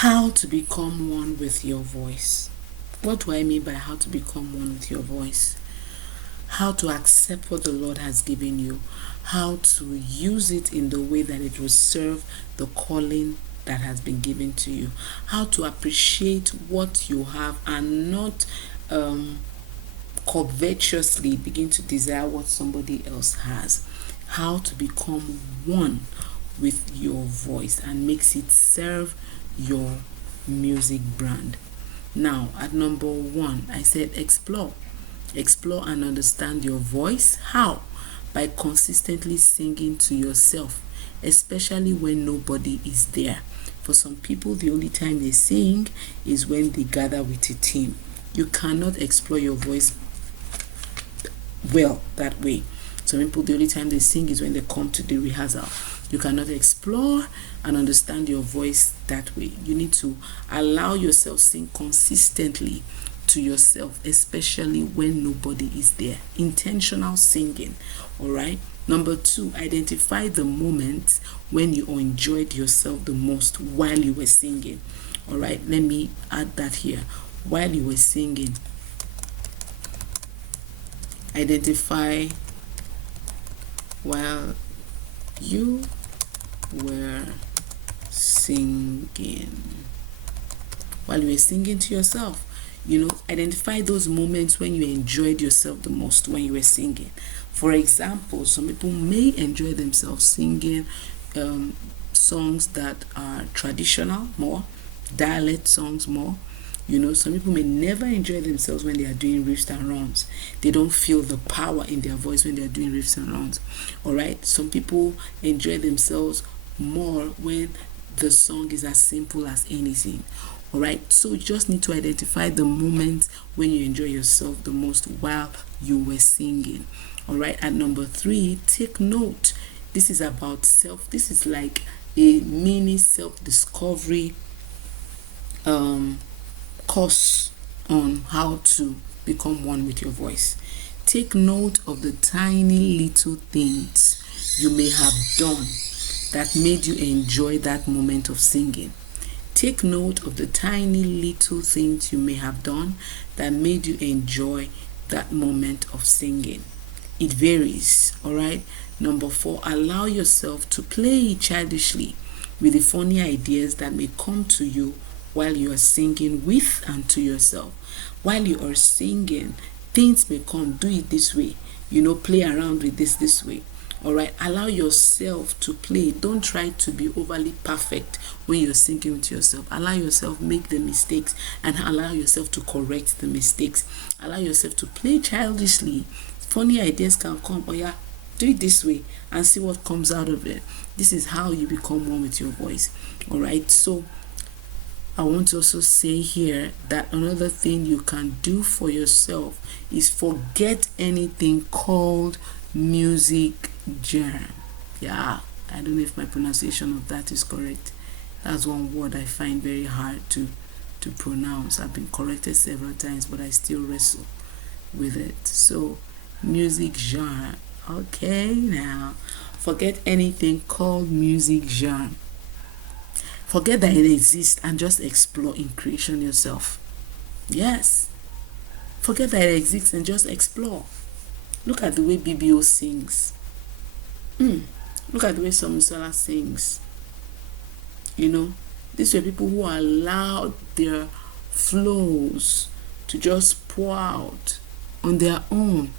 How to become one with your voice. What do I mean by how to become one with your voice? How to accept what the Lord has given you, how to use it in the way that it will serve the calling that has been given to you, how to appreciate what you have and not covetously begin to desire what somebody else has, how to become one with your voice and makes it serve your music brand. Now, at number 1, I said explore and understand your voice. How? By consistently singing to yourself, especially when nobody is there. For some people, the only time they sing is when they gather with a team. You cannot explore your voice well that way. Some people, the only time they sing is when they come to the rehearsal. You cannot explore and understand your voice that way. You need to allow yourself sing consistently to yourself, especially when nobody is there. Intentional singing. All right. Number 2, identify the moments when you enjoyed yourself the most while you were singing. All right. Let me add that here. While you were singing, identify while you were singing. While you were singing to yourself, identify those moments when you enjoyed yourself the most when you were singing. For example, some people may enjoy themselves singing songs that are traditional more, dialect songs more. Some people may never enjoy themselves when they are doing riffs and runs. They don't feel the power in their voice when they are doing riffs and runs. All right. Some people enjoy themselves more when the song is as simple as anything. All right. So you just need to identify the moments when you enjoy yourself the most while you were singing. All right. At number 3, take note. This is about self. This is like a mini self-discovery course on how to become one with your voice. Take note of the tiny little things you may have done that made you enjoy that moment of singing. Take note of the tiny little things you may have done that made you enjoy that moment of singing. It varies, all right? Number 4, allow yourself to play childishly with the funny ideas that may come to you while you are singing with and to yourself. While you are singing, things may come. Do it this way. Play around with this way. All right. Allow yourself to play. Don't try to be overly perfect when you're singing with yourself. Allow yourself make the mistakes and allow yourself to correct the mistakes. Allow yourself to play childishly. Funny ideas can come. Oh yeah, do it this way and see what comes out of it. This is how you become one with your voice. All right. So I want to also say here that another thing you can do for yourself is forget anything called music jam. Yeah, I don't know if my pronunciation of that is correct. That's one word I find very hard to pronounce. I've been corrected several times, but I still wrestle with it. So, music genre. Okay, now, forget anything called music genre. Forget that it exists and just explore in creation yourself. Yes. Forget that it exists and just explore. Look at the way BBO sings. Look at the way Somisola sings. These were people who allowed their flows to just pour out on their own.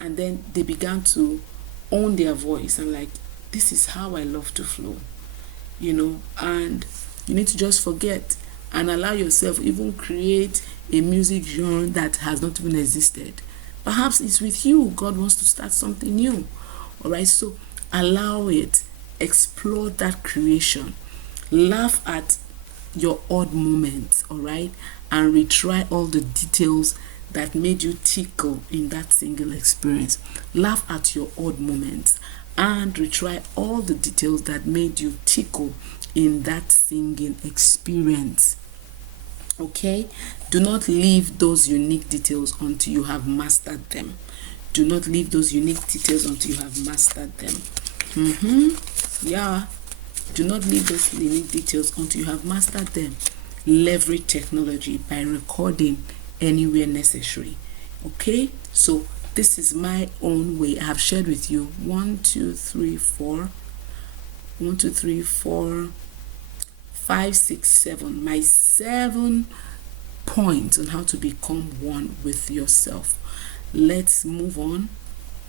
And then they began to own their voice. And like, this is how I love to flow. And you need to just forget and allow yourself even create a music genre that has not even existed. Perhaps it's with you. God wants to start something new. All right. So allow it. Explore that creation. Laugh at your odd moments. All right. And retry all the details that made you tickle in that single experience. Laugh at your odd moments and retry all the details that made you tickle in that singing experience. Okay? Do not leave those unique details until you have mastered them. Do not leave those unique details until you have mastered them. Yeah. Do not leave those unique details until you have mastered them. Leverage technology by recording anywhere necessary. Okay, so this is my own way. I have shared with you 1, 2, 3, 4, 1, 2, 3, 4, 5, 6, 7. My 7 points on how to become one with yourself. Let's move on.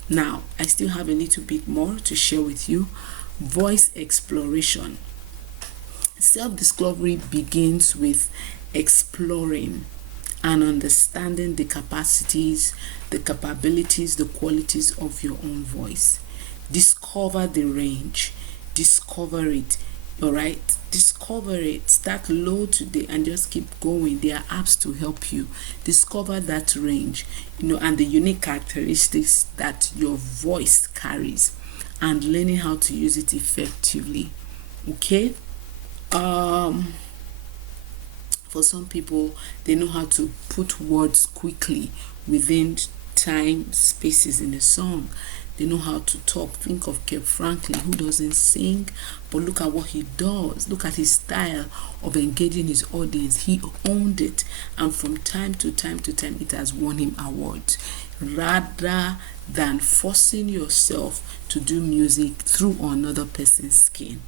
Now, I still have a little bit more to share with you. Voice exploration. Self-discovery begins with exploring and understanding the capacities, the capabilities, the qualities of your own voice. Discover the range. Discover it. All right, discover it. Start low today and just keep going. There are apps to help you discover that range, and the unique characteristics that your voice carries, and learning how to use it effectively. Okay. For some people, they know how to put words quickly within time spaces in a song. They know how to talk. Think of Kirk Franklin, who doesn't sing, but look at what he does. Look at his style of engaging his audience. He owned it, and from time to time, it has won him awards. Rather than forcing yourself to do music through another person's skin.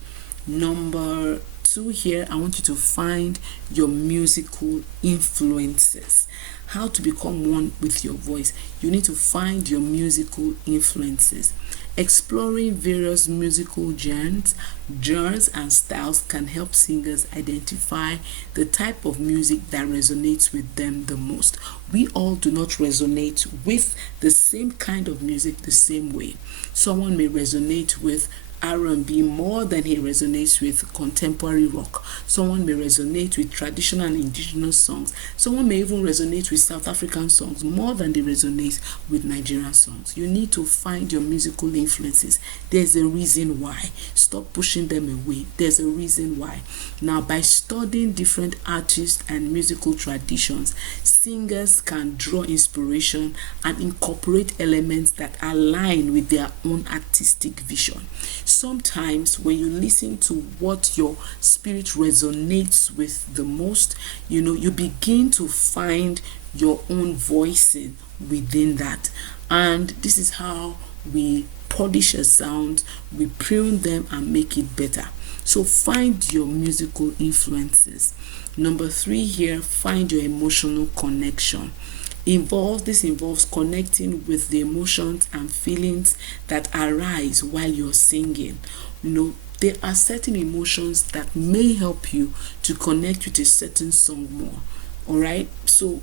Number 2 here, I want you to find your musical influences. How to become one with your voice. You need to find your musical influences. Exploring various musical genres and styles can help singers identify the type of music that resonates with them the most. We all do not resonate with the same kind of music the same way. Someone may resonate with R&B more than he resonates with contemporary rock. Someone may resonate with traditional and indigenous songs. Someone may even resonate with South African songs more than they resonate with Nigerian songs. You need to find your musical influences. There's a reason why. Stop pushing them away. There's a reason why. Now, by studying different artists and musical traditions, singers can draw inspiration and incorporate elements that align with their own artistic vision. Sometimes when you listen to what your spirit resonates with the most, you begin to find your own voicing within that. And this is how we polish a sound, we prune them and make it better. So find your musical influences. Number 3 here, find your emotional connection. This involves connecting with the emotions and feelings that arise while you're singing. There are certain emotions that may help you to connect with a certain song more. All right, so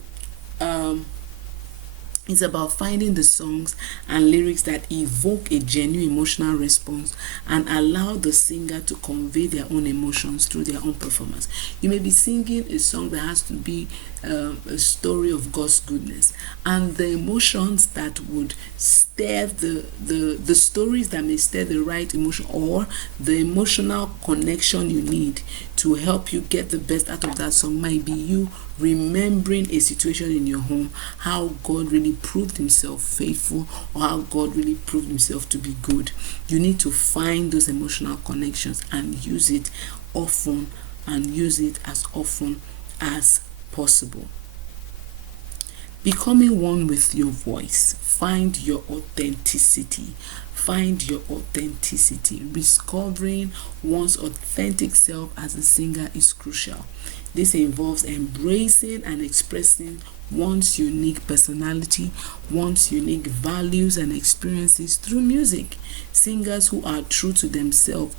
it's about finding the songs and lyrics that evoke a genuine emotional response and allow the singer to convey their own emotions through their own performance. You may be singing a song that has to be a story of God's goodness, and the emotions that would stir the stories that may stir the right emotion, or the emotional connection you need to help you get the best out of that song, might be you remembering a situation in your home, how God really proved himself faithful, or how God really proved himself to be good. You need to find those emotional connections and use it often, and use it as often as possible. Becoming one with your voice. Find your authenticity. Find your authenticity. Discovering one's authentic self as a singer is crucial. This involves embracing and expressing one's unique personality, one's unique values and experiences through music. Singers who are true to themselves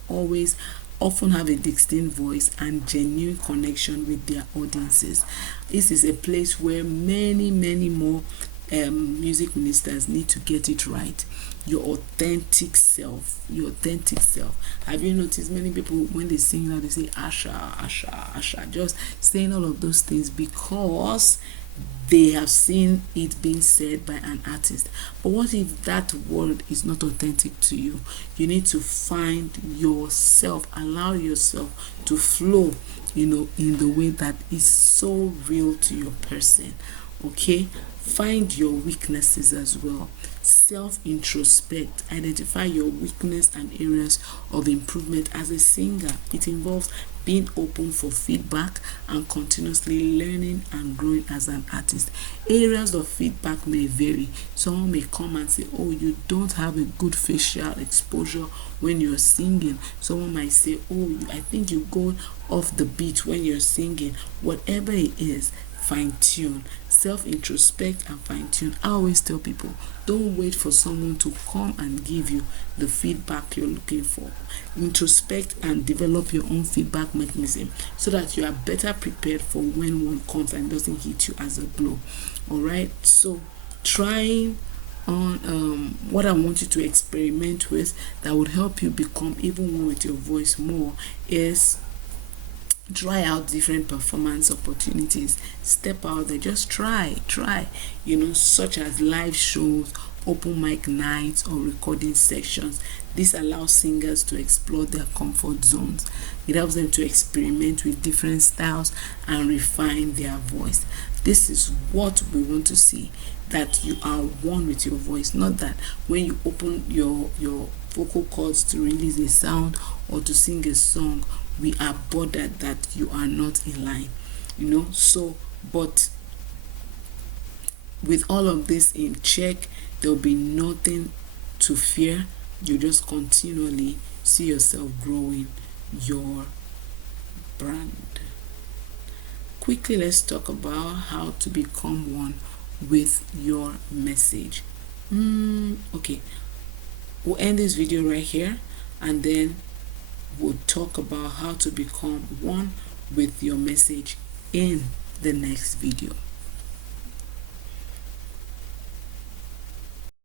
often have a distinct voice and genuine connection with their audiences. This is a place where many more music ministers need to get it right. Your authentic self. Have you noticed many people, when they sing now, they say Asha, just saying all of those things because they have seen it being said by an artist. But what if that word is not authentic to you? You need to find yourself, allow yourself to flow, in the way that is so real to your person. Okay, Find your weaknesses as well. Self-introspect. Identify your weakness and areas of improvement as a singer. It involves being open for feedback and continuously learning and growing as an artist. Areas of feedback may vary. Someone may come and say, oh, you don't have a good facial exposure when you're singing. Someone might say, oh, I think you go off the beat when you're singing. Whatever it is, fine-tune. Self-introspect and fine-tune. I always tell people, don't wait for someone to come and give you the feedback you're looking for. Introspect and develop your own feedback mechanism so that you are better prepared for when one comes and doesn't hit you as a blow. All right, so trying on what I want you to experiment with that would help you become even one with your voice more is try out different performance opportunities. Step out there, just try, such as live shows, open mic nights, or recording sections. This allows singers to explore their comfort zones. It helps them to experiment with different styles and refine their voice. This is what we want to see, that you are one with your voice, not that when you open your vocal cords to release a sound or to sing a song, we are bothered that you are not in line, so but with all of this in check, there'll be nothing to fear. You just continually see yourself growing your brand. Quickly, let's talk about how to become one with your message. Okay, we'll end this video right here, and then we'll talk about how to become one with your message in the next video.